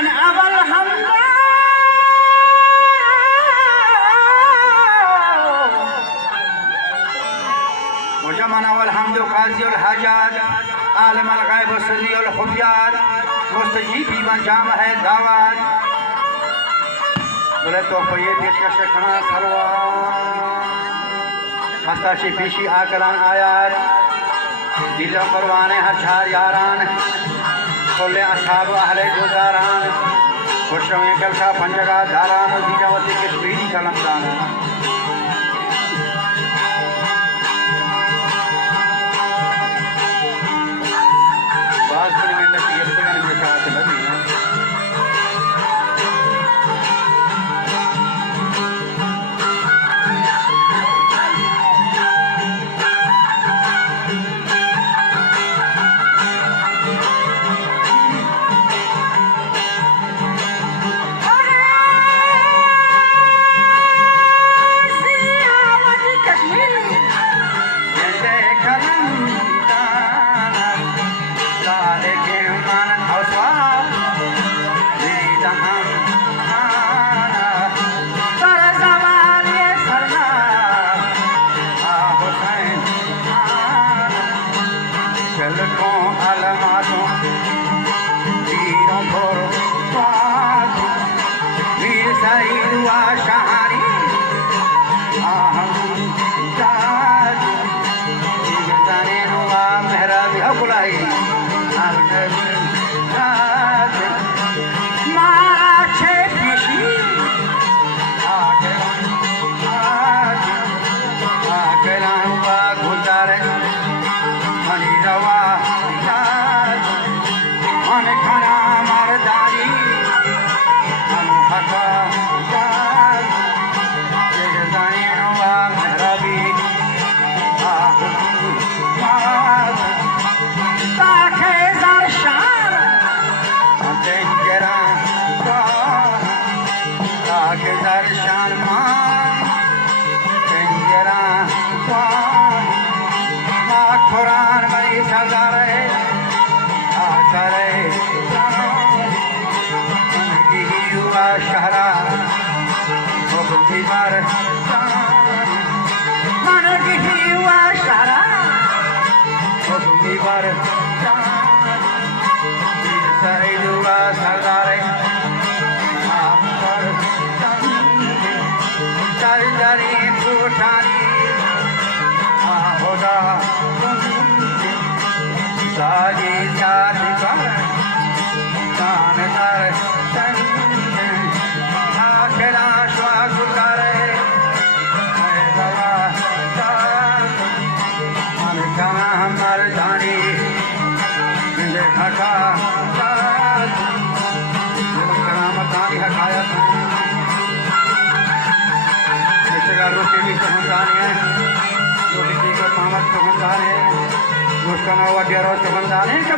लिमन अवल हमदा मुजमन अवल हमदो काज़ियुल हाजात आलिमुल ग़ैब सरीउल हुज्जात मुस्तजीबी जाम है दावत बोले तो ये पेशकश खना सलवा हस्ताशी पेशी आकलान आयात दिलो परवाने हछार यारान खोले असहाब अहले गुजारान खुशरों कलशा पंजगा धारान दीजावती कश्मीरी कलमदान बाज बड़ी मेहनत की है तो मेरे साथ लगी ना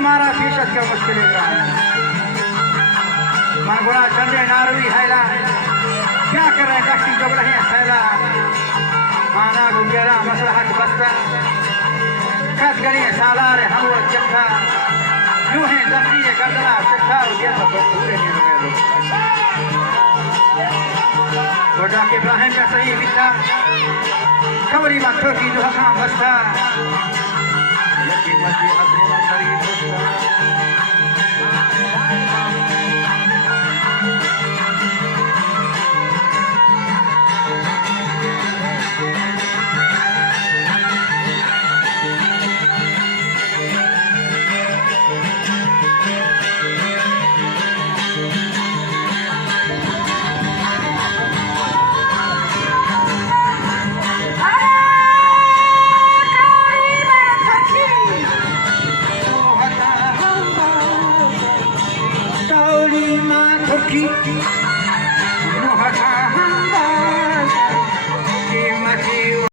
हमारा फीसद क्या मुश्किल मन गुना चंदे नारवी हैला क्या करे कश्ती जब रहे फैला माना गुजरा मसलहत बस्ता खत गरी सालार हम वो जत्था यूं है दफ्ती गदला चट्टा ये सब पूरे नहीं लगे गोडा के इब्राहिम का सही विचा खबरी बातों की जो हम बस्ता लेकिन मत अपने शरीर Turkey.